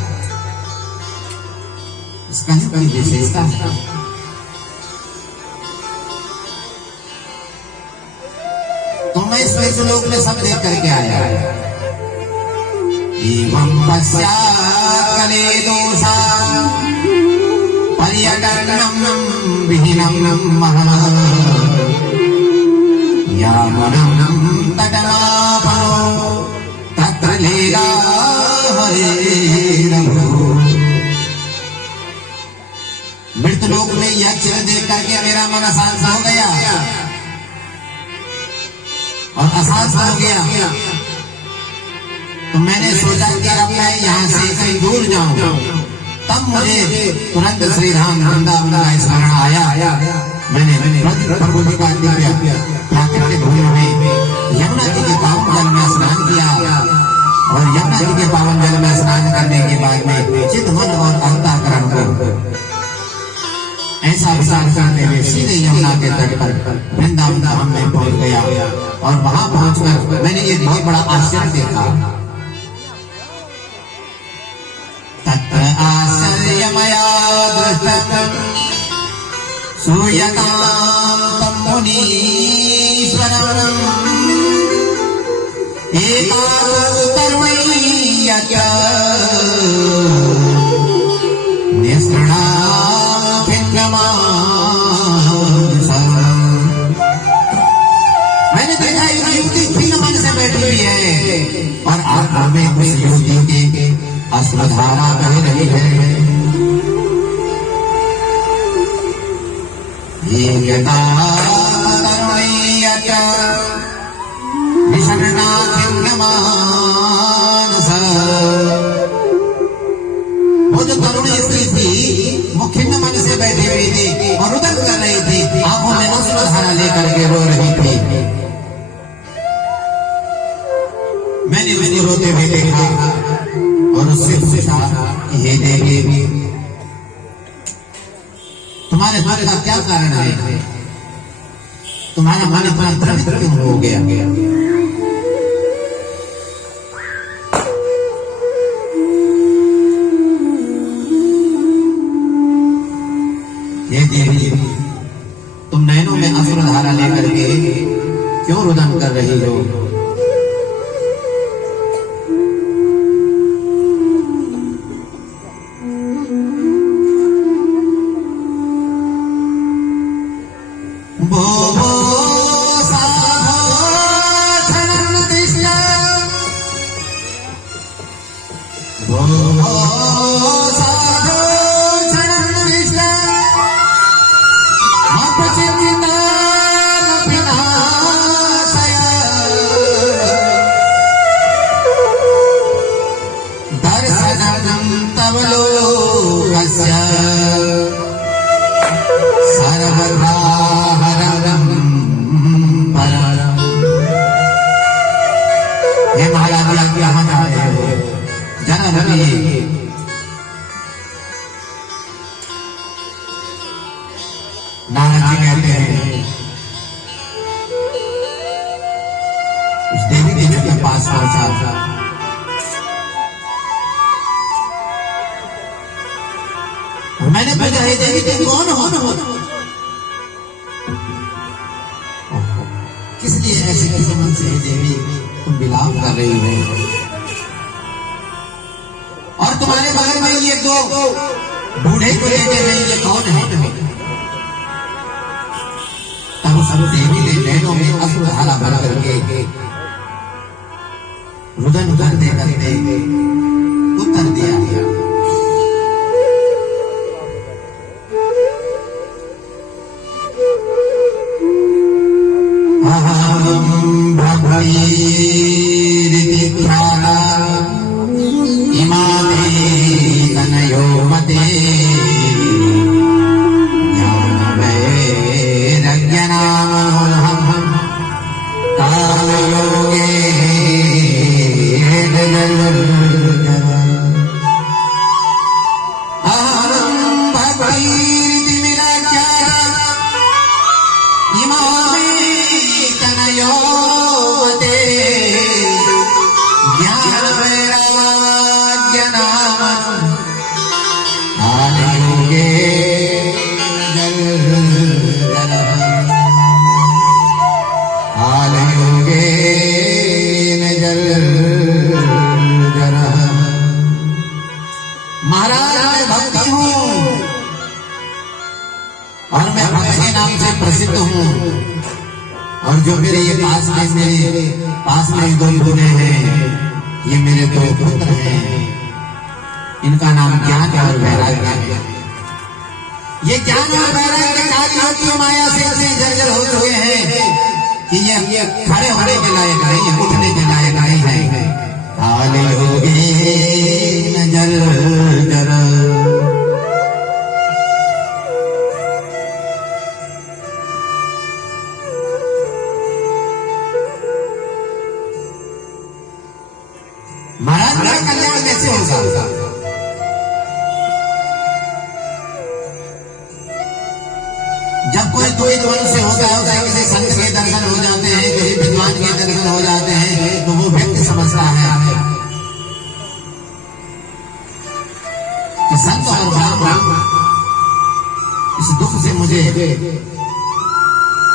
इसका ही बड़ी विशेषता है। तो मैं इस श्लोक में सब देख करके आया। एवं पश्चात्कले दोषा पर्यटनम विहीनम महः यामनम तटमापनो तत्र लीला हरेरभो। मृत लोक में यह चिन्ह देख करके मेरा मन अशांत हो गया और अशांत हो गया, तो मैंने सोचा कि अब मैं यहाँ से कहीं दूर जाऊं। तब मुझे तुरंत श्री राम वृंदावन का स्मरण आया। मैंने प्रभु जी का दिव्य प्राकृतिक भूमि में यमुना जी के पावन जल में स्नान किया, और यमुना जी के पावन जल में स्नान करने के बाद में चित्त मन और करते हुए सीधे यमुना के तट पर वृंदावन धाम में पहुंच गया। और वहां पहुंचकर मैंने एक बहुत बड़ा आश्चर्य देखा। तत्र आश्चर्यमया दृष्टं सूयकान्तं मुनीश्वरम् एकान्तर्वय्यच मैंने देखा एक युवती खिन्न मन से बैठी हुई है और आंखों में उस युवती के अश्रुधारा बह रही है। वो जो तरुणी स्त्री थी वो खिन्न मन से बैठी हुई थी और रुदन कर रही थी, आंखों में अश्रुधारा लेकर के रो रही थी। मैंने उसको रोते हुए देखा और उससे पूछा कि हे देवी, तुम्हारे दुख का क्या कारण है? तुम्हारा मन इतना द्रवित क्यों हो गया? ये देवी, तुम नैनों में अश्रुधारा लेकर के क्यों रुदन कर रही हो? नारद जी कहते हैं उस देवी देवी के पास पहुंचा और मैंने पूछा, हे देवी तुम कौन हो? किस लिए ऐसे किसी मन से हे देवी तुम विलाप कर रही हो? और तुम्हारे बगल में ये दो बूढ़े को लेके गए, ये कौन है? तब सब देवी ने नैनों में अश्रुधारा भर करके रुदन करते करते उत्तर दिया, प्रसिद्ध हूँ और जो मेरे ये पास में दो बूढ़े हैं, ये मेरे दो पुत्र हैं, इनका नाम ज्ञान और वैराग्य है। ये ज्ञान और वैराग्य की माया से ऐसे जर्जर हो चुके हैं कि ये खड़े होने के लायक नहीं है, उठने के लायक नहीं है। काले हो गए नजर जरा महाराज मेरा कल्याण कैसे होगा? कोई द्वैत मनुष्य होता है उसे किसी संत के दर्शन हो जाते हैं, किसी विद्वान के दर्शन हो जाते हैं, तो वो व्यक्ति समझता है कि संत और महात्मा इस दुख से मुझे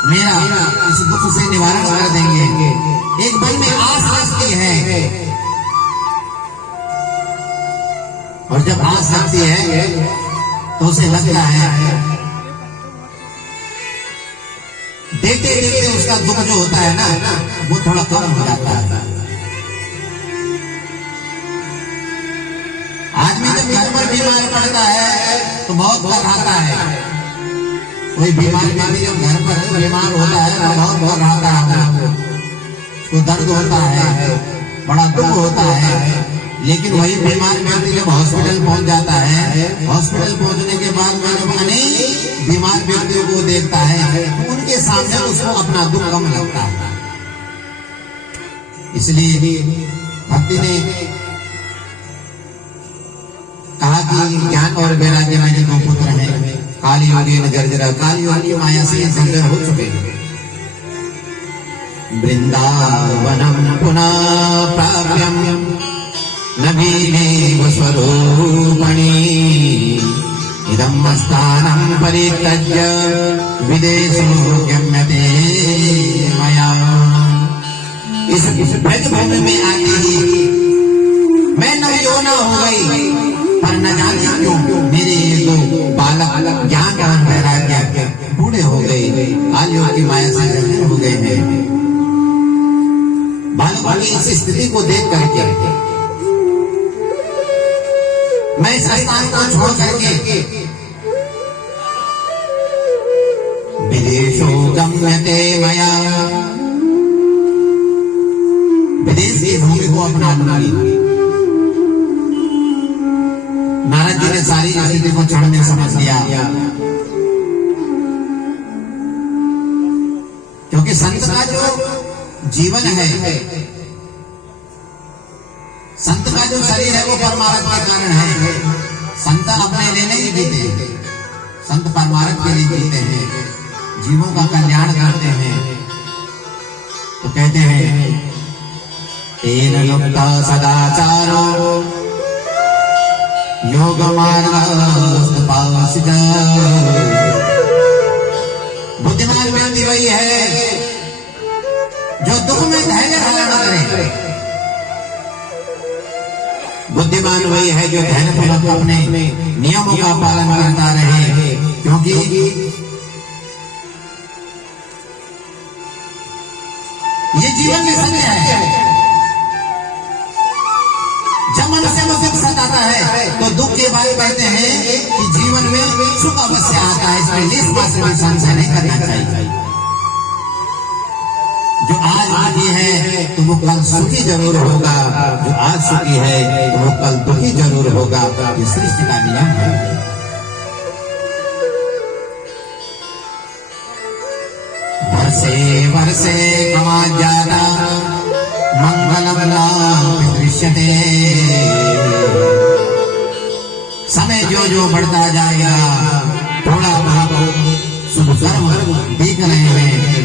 मेरा इस दुख से निवारण कर देंगे। एक मन में आस लगती है, और जब आस लगती है तो उसे लगता है देखते देखते उसका दुख जो होता है ना वो थोड़ा कम हो जाता है। आदमी जब घर पर बीमार पड़ता है तो बहुत घबराता है। कोई बीमार आदमी जब घर पर बीमार होता है तो बहुत घबराता है, उसको दर्द होता है, बड़ा दुख होता है। लेकिन वही बीमार व्यक्ति जब हॉस्पिटल पहुंच जाता है, हॉस्पिटल पहुंचने के बाद में जब अनेक बीमार व्यक्तियों को देखता है तो उनके सामने उसको अपना दुख कम लगता है। इसलिए भक्ति ने कहा कि ज्ञान और वैराग्य में दो पुत्र हैं, काली योगी न जर्जरा, काली योगी माया से जर्जर हो चुके हैं। वृंदावनम पुनः प्राप्यम नवीनेव स्वरूपणी इदं स्थानं परित्यज्य विदेशो गम्यते मया। इस ब्रजभूमि में आते ही मैं नवयौवना हो गई, पर न जाने क्यों मेरे दो बालक ज्ञान और वैराग्य बूढ़े हो गए, कालियों की माया से जर्जर हो गए हैं। बालकों की इस स्थिति को देख करके मैं इस स्थान को छोड़ करके विदेशो गम्यते मया, विदेश की भूमि को अपना लूंगी। नारद जी ने सारी स्थिति को क्षण में समझ लिया, क्योंकि संत का जो जीवन है, संत का जो शरीर है वो परमार्थ के कारण है। संत अपने लिए नहीं जीते, संत परमार्थ के लिए जीते हैं, जीवों का कल्याण करते हैं। तो कहते हैं तेन युक्त सदाचारो योग मार्गोपस्थित। बुद्धिमान व्यक्ति वही है जो दुख में धैर्य धारण करे। बुद्धिमान वही है जो धैर्यपूर्वक अपने नियमों का पालन करता रहे, क्योंकि ये जीवन में सत्य है। जब मनुष्य को दुख सताता है तो दुख के बाद कहते हैं कि जीवन में सुख अवश्य आता है, इसमें लेशमात्र भी संशय नहीं करना चाहिए। जो आज दुखी है तो वो कल सुखी जरूर होगा, जो आज सुखी है तो वो कल दुखी जरूर होगा। ये सृष्टि का नियम है। वर्षे वर्षे कमा ज्यादा मंगलम लाभ दृश्यते। समय जो जो बढ़ता जाएगा थोड़ा बहुत शुभ कर्म दिख रहे हैं।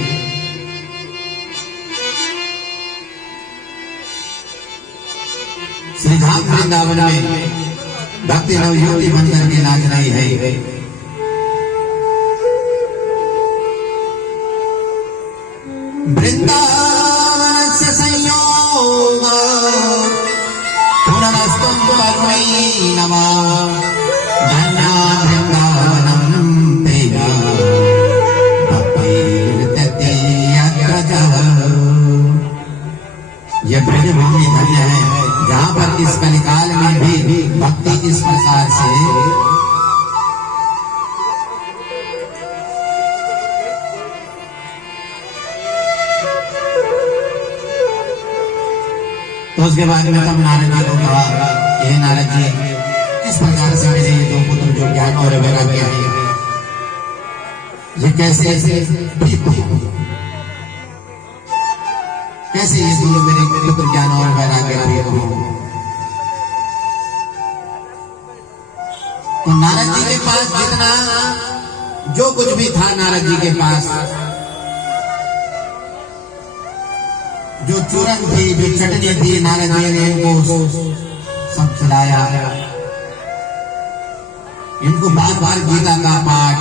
श्री धाम वृंदावन में भक्ति नवयुवती बनकर के नाच रही है। वृंदावन से संयोग पुनरस्तु कर्मणि नमः। धन्या वृंदावनम तेया भक्तिर्तते यत्र जः। यह ब्रजभूमि धन्य है जहाँ पर इस कलिकाल में भी भक्ति इस प्रकार से तो उसके बाद में तब नारद जी को कहा, ये नारद जी किस प्रकार से मेरे ये दो पुत्र जो ज्ञान और वैराग्य हैं ये कैसे कैसे ये दोनों मेरे पुत्र ज्ञान और वैराग्य हो। तो नारद जी के पास जितना जो कुछ भी था नारद जी के पास, जो चूरन थी, जो चटनी थी, नारद जी ने इनको सब खिलाया। इनको बार बार गीता का पाठ,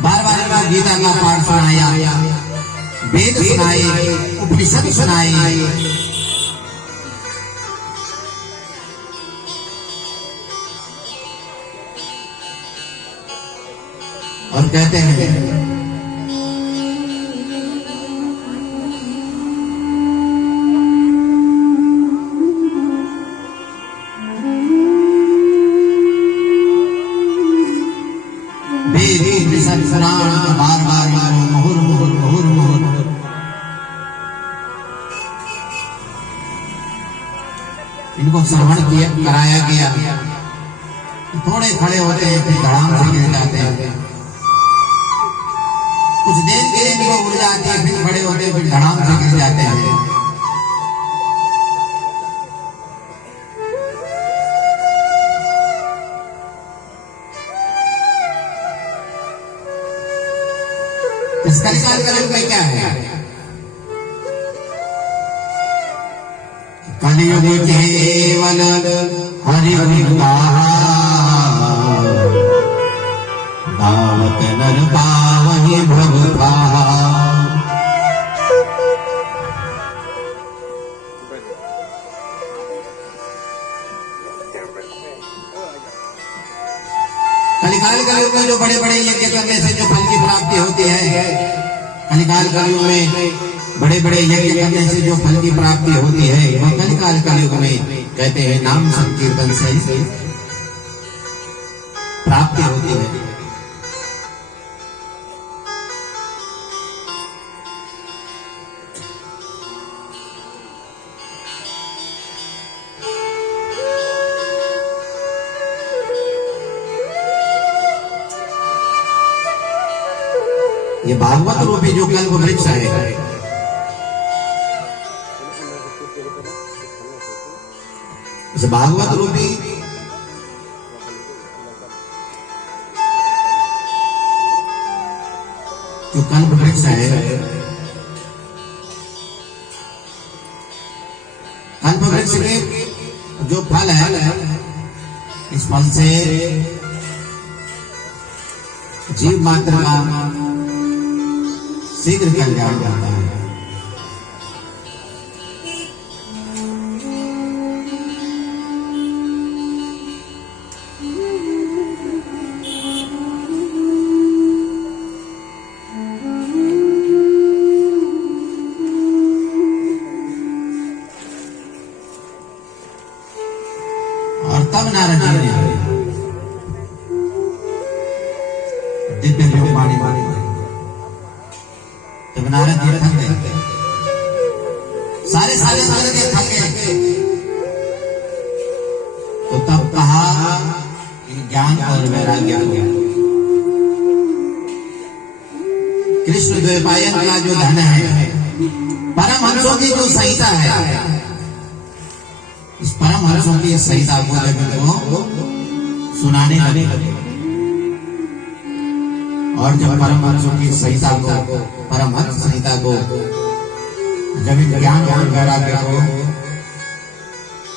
बार बार इनको गीता का पाठ सुनाया, वेद सुनाए, उपनिषद सुनाए। और कहते हैं बार बार मुहुर मुहुर मुहुर मुहुर इनको श्रवण किया, कराया गया। थोड़े खड़े होते हैं फिर धड़ाम से गिर जाते हैं, कुछ देर के लिए इनको उड़ जाती है, फिर खड़े होते हैं, फिर धड़ाम से गिर जाते हैं। इस कलिकाल कलयुग में क्या है? कलियुग केवल हरि दावत नर पावहि भगवा। कलिकाल कलयुग में जो बड़े बड़े यज्ञ करने से जो फल की प्राप्ति होती है, कलिकाल कलयुग में बड़े बड़े यज्ञ करने से जो फल की प्राप्ति होती है, वह कलिकाल कलयुग में कहते हैं नाम संकीर्तन से प्राप्ति होती है। ये भागवत रूपी जो कल्प वृक्ष है, इस भागवत रूपी जो कल्प वृक्ष है, कल्प वृक्ष के जो फल है, इस फल से जीव मात्र का शीघ्र कल्याण होता है। और तब नारद जी ने दिव्य योग वाणी वाणी जब नारद जी थक गए, सारे सारे नारद जी थक गए, तो तब कहा ज्ञान और वैराग्य हो गया। कृष्ण द्वैपायन का जो धन है, परमहंसों की जो संहिता है, इस परमहंसों की संहिता को जब इनको सुनाने लगे, और जब परमहंसों की संहिता को, परमहंस संहिता को जब इन ज्ञान और वैराग्य को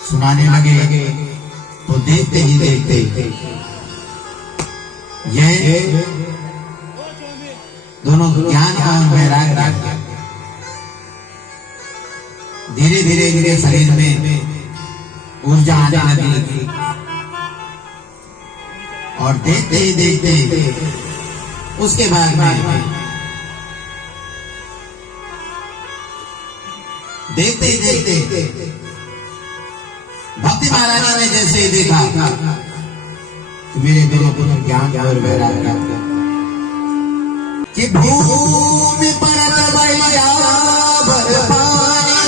सुनाने लगे, तो देखते ही देखते ये दोनों ज्ञान और वैराग्य धीरे धीरे धीरे शरीर में ऊर्जा आने लगी, और देखते ही देखते उसके बाद में देखते ही देखते भक्ति महारानी ने जैसे ही देखा कि मेरे दोनों दोनों ज्ञान और वैराग्य कि भूमि पर तबैया भर पानी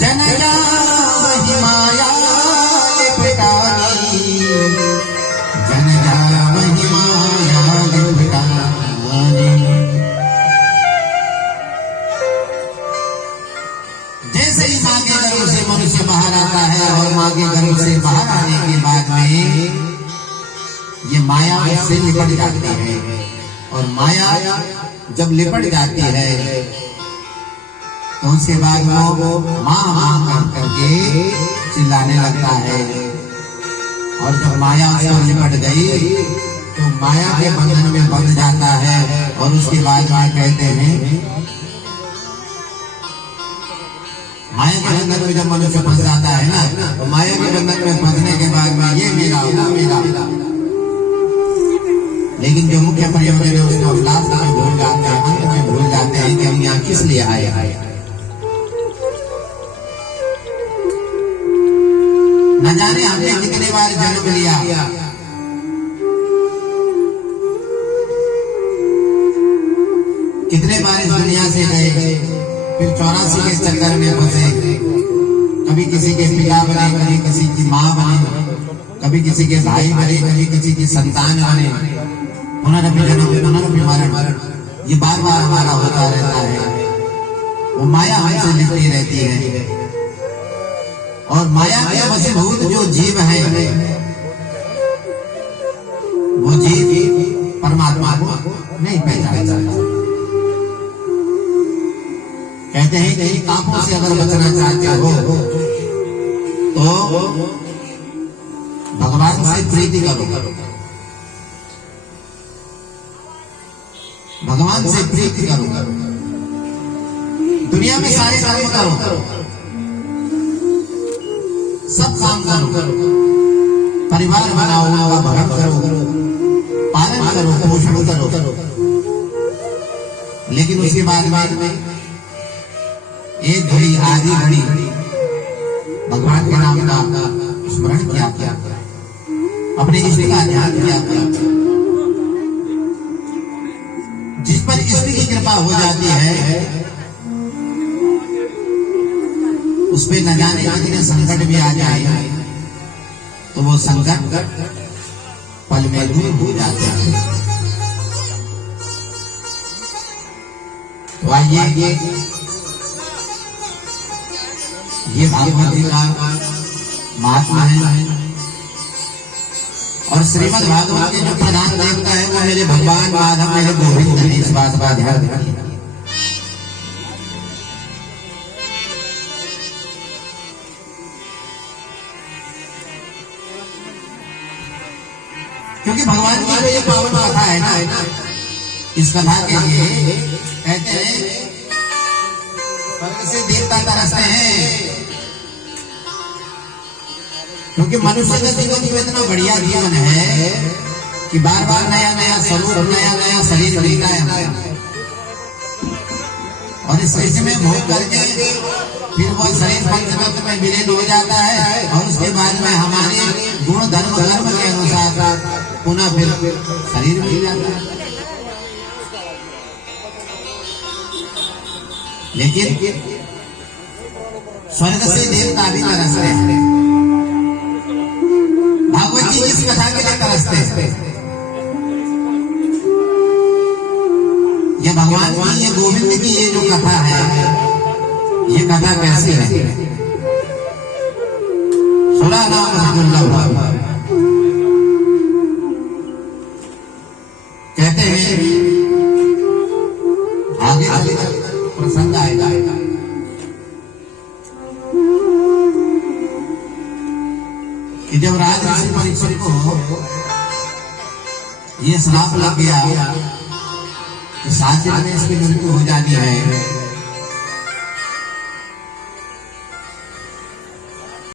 जन जा वही माया लिपटानी, जन जा वही माया लिपटानी। जैसे ही माँ के गर्भ से मनुष्य बाहर आता है और माँ के गर्भ से और माया जब लिपट जाती है तो उसके बाद वो माँ माँ करके चिल्लाने लगता है। और जब माया उसको लिपट गई तो माया के बंधन में बंध जाता है। और उसके बाद में कहते हैं, माया के बंधन में जब मनुष्य फंस जाता है ना, तो माया के बंधन में फंसने के बाद में ये मेरा वो मेरा, लेकिन जो मुख्य प्रयोजन है उसको लास्ट में भूल जाते हैं, अंत में भूल जाते हैं कि हम यहाँ किस लिए आए। न जाने हमने कितने बार जन्म लिया, कितने बार इस दुनिया से गए, फिर 84 के चक्कर में फंसे। कभी किसी के पिता बने, कभी किसी की माँ बने, कभी किसी के भाई बने, कभी किसी की संतान बने। पुनरपि जन्म पुनरपि मरण, ये बार बार हमारा होता रहता है। वो माया हमसे लिपटी रहती है। और माया के वशीभूत जो जीव है वो जीव परमात्मा को नहीं पहचानता। कहते हैं कि पापों से अगर बचना चाहते हो तो भगवान से प्रीति करो, भगवान से प्रीति करो। दुनिया में सारे कर्म करो, सब काम करो, परिवार बनाओ, उनका भरण करो, पालन करो, पोषण करो, लेकिन उसके बाद में एक घड़ी आधी घड़ी भगवान के नाम का स्मरण किया, अपने इष्ट का ध्यान किया। जिस पर इष्ट की कृपा हो जाती है उस पे न जाने कितने संकट भी आ जाए तो वो संकट पल में दूर हो जाते हैं। तो आइए ये भागवत जी का महात्मा है। और श्रीमद् भागवत के जो प्रधान देवता है वो मेरे भगवान माधव, मेरे गोविंद है। इस बात का ध्यान रखिए, क्योंकि भगवान की जो ये पावन कथा है ना, इस कथा के लिए कहते हैं स्वर्ग से देवता तरसते हैं। क्योंकि मनुष्य का जीवन तो इतना बढ़िया जीवन है कि बार बार नया नया स्वरूप, नया नया शरीर मिलता है। और इस शरीर में भोग करके फिर वो शरीर पंचतत्व में विलीन हो जाता है। और उसके बाद में हमारे गुण धर्म कर्म के अनुसार पुनः फिर शरीर मिल जाता है। लेकिन स्वर्ग से देवता भी तरसते हैं। भागवत जी इस कथा के लिए तरसते हैं। ये भगवान की, ये गोविंद की ये जो कथा है, ये कथा कैसी है? सुना नाम दुर्लभ। कहते हैं आगे प्रसंग आएगा कि जब राजऋषि परीक्षित को ये श्राप लग गया कि 7 दिन में इसकी मृत्यु हो जानी है,